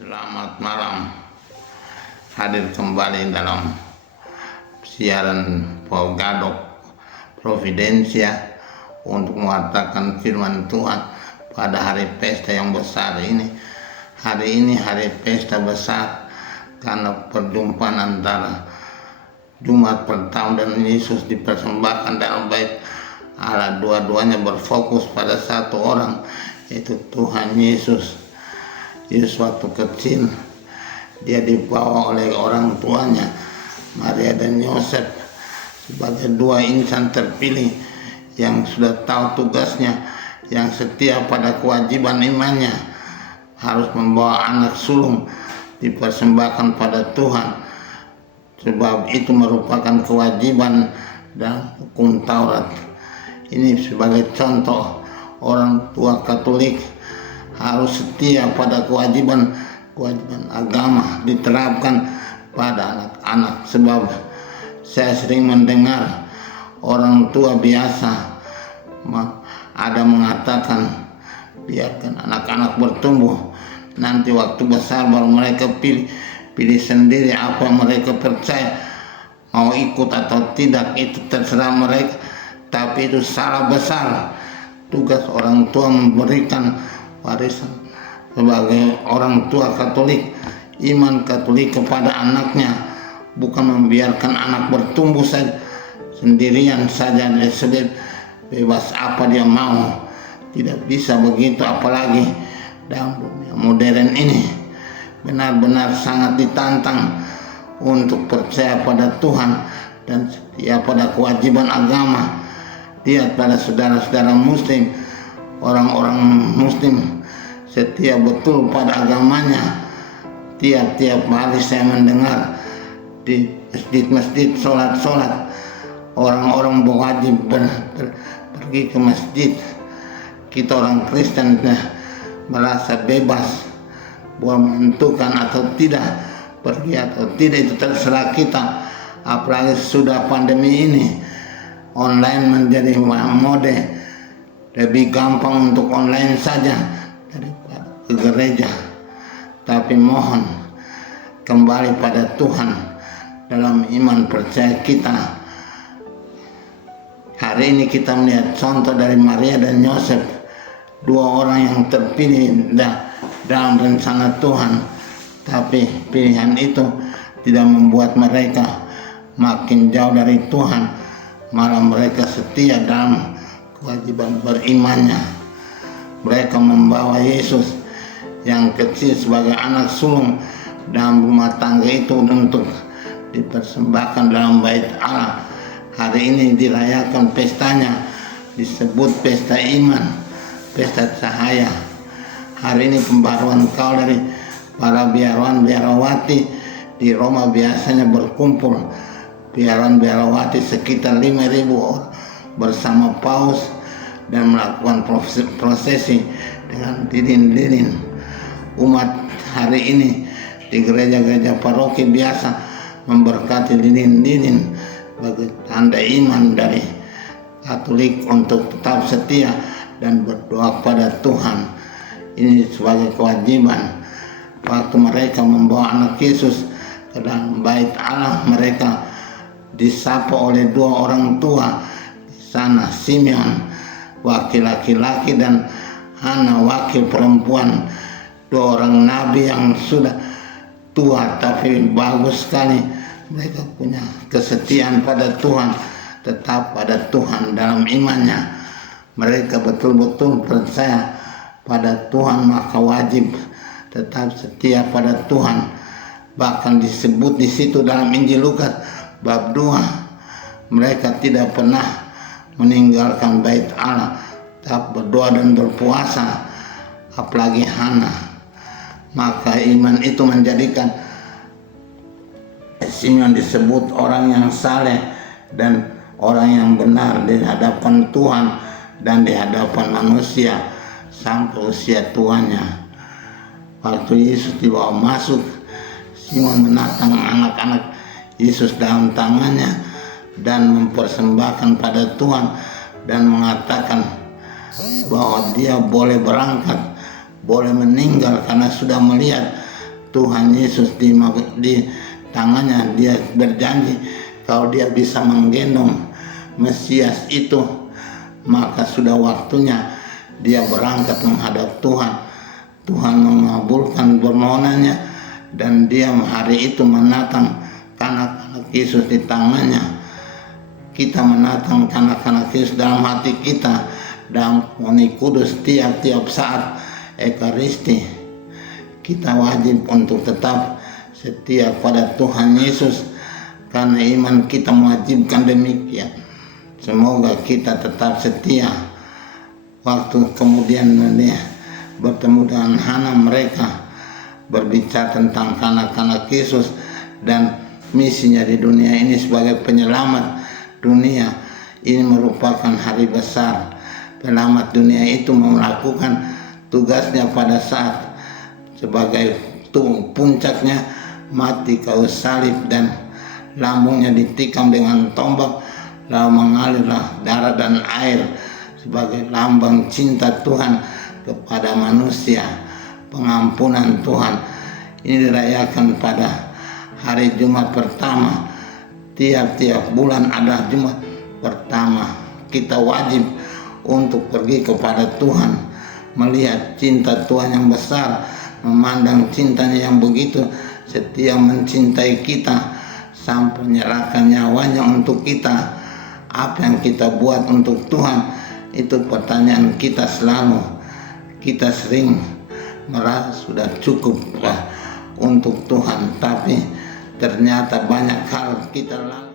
Selamat malam, hadir kembali dalam siaran Pogadok Providencia untuk mengatakan firman Tuhan pada hari pesta yang besar ini. Hari ini hari pesta besar karena perjumpaan antara Jumat pertama dan Yesus dipersembahkan dalam bait Allah. Dua-duanya berfokus pada satu orang, yaitu Tuhan Yesus. Yesus waktu kecil dia dibawa oleh orang tuanya Maria dan Yosef sebagai dua insan terpilih yang sudah tahu tugasnya, yang setia pada kewajiban imannya, harus membawa anak sulung dipersembahkan pada Tuhan, sebab itu merupakan kewajiban dan hukum Taurat. Ini sebagai contoh orang tua Katolik harus setia pada kewajiban agama diterapkan pada anak-anak. Sebab saya sering mendengar orang tua biasa ada mengatakan, biarkan anak-anak bertumbuh, nanti waktu besar baru mereka pilih sendiri apa yang mereka percaya, mau ikut atau tidak itu terserah mereka. Tapi itu salah besar. Tugas orang tua memberikan warisan sebagai orang tua Katolik, iman Katolik kepada anaknya, bukan membiarkan anak bertumbuh sendirian saja bebas apa dia mau. Tidak bisa begitu, apalagi dalam dunia modern ini. Benar-benar sangat ditantang untuk percaya pada Tuhan dan setia pada kewajiban agama. Lihat pada saudara-saudara muslim, orang-orang muslim setia betul pada agamanya. Tiap-tiap hari saya mendengar di masjid-masjid sholat-sholat, orang-orang berwajib pergi ke masjid. Kita orang Kristen merasa bebas boleh menentukan atau tidak pergi atau tidak, itu terserah kita. Apalagi sudah pandemi ini, online menjadi mode. Lebih gampang untuk online saja daripada ke gereja. Tapi mohon kembali pada Tuhan dalam iman percaya kita. Hari ini kita melihat contoh dari Maria dan Yosef, dua orang yang terpilih dalam rencana Tuhan. Tapi pilihan itu tidak membuat mereka makin jauh dari Tuhan, malah mereka setia dalam kewajiban berimannya. Mereka membawa Yesus yang kecil sebagai anak sulung dalam rumah tangga itu untuk dipersembahkan dalam bait Allah. Hari ini dirayakan pestanya, disebut pesta iman, pesta cahaya. Hari ini pembaruan kaul dari para biarawan biarawati di Roma biasanya berkumpul. Biarawan-biarawati sekitar 5.000 orang bersama paus dan melakukan prosesi dengan lilin-lilin. Umat hari ini di gereja-gereja paroki biasa memberkati lilin-lilin sebagai tanda iman dari Katolik untuk tetap setia dan berdoa kepada Tuhan. Ini sebagai kewajiban. Waktu mereka membawa anak Yesus ke dalam bait Allah, mereka disapa oleh dua orang tua di sana, Simeon wakil laki-laki dan Hana wakil perempuan, dua orang nabi yang sudah tua tapi bagus sekali. Mereka punya kesetiaan pada Tuhan, tetap pada Tuhan dalam imannya. Mereka betul-betul percaya pada Tuhan, maka wajib tetap setia pada Tuhan. Bahkan disebut di situ dalam Injil Lukas bab 2, mereka tidak pernah meninggalkan bait Allah, tetap berdoa dan berpuasa. Apalagi Hana. Maka iman itu menjadikan Simeon disebut orang yang saleh dan orang yang benar di hadapan Tuhan dan di hadapan manusia sampai usia tuanya. Waktu Yesus dibawa masuk, Simeon menatang anak-anak Yesus dalam tangannya dan mempersembahkan pada Tuhan dan mengatakan bahwa dia boleh berangkat, boleh meninggal karena sudah melihat Tuhan Yesus di tangannya. Dia berjanji kalau dia bisa menggendong Mesias itu, maka sudah waktunya dia berangkat menghadap Tuhan. Tuhan mengabulkan permohonannya dan dia hari itu menatang kanak-kanak Yesus di tangannya. Kita menatang kanak-kanak Yesus dalam hati kita, dalam Roh Kudus tiap-tiap saat Ekaristi. Kita wajib untuk tetap setia pada Tuhan Yesus karena iman kita mewajibkan demikian. Semoga kita tetap setia. Waktu kemudian dia bertemu dengan Hana, mereka berbicara tentang kanak-kanak Yesus dan misinya di dunia ini sebagai penyelamat dunia. Ini merupakan hari besar. Penyelamat dunia itu melakukan tugasnya pada saat sebagai puncaknya mati kayu salib dan lambungnya ditikam dengan tombak, lalu mengalirlah darah dan air sebagai lambang cinta Tuhan kepada manusia, pengampunan Tuhan. Ini dirayakan pada hari Jumat pertama. Tiap-tiap bulan ada Jumat pertama. Kita wajib untuk pergi kepada Tuhan, melihat cinta Tuhan yang besar, memandang cintanya yang begitu setia mencintai kita sampai menyerahkan nyawanya untuk kita. Apa yang kita buat untuk Tuhan, itu pertanyaan kita selalu. Kita sering merasa sudah cukup untuk Tuhan, tapi ternyata banyak hal kita lakukan.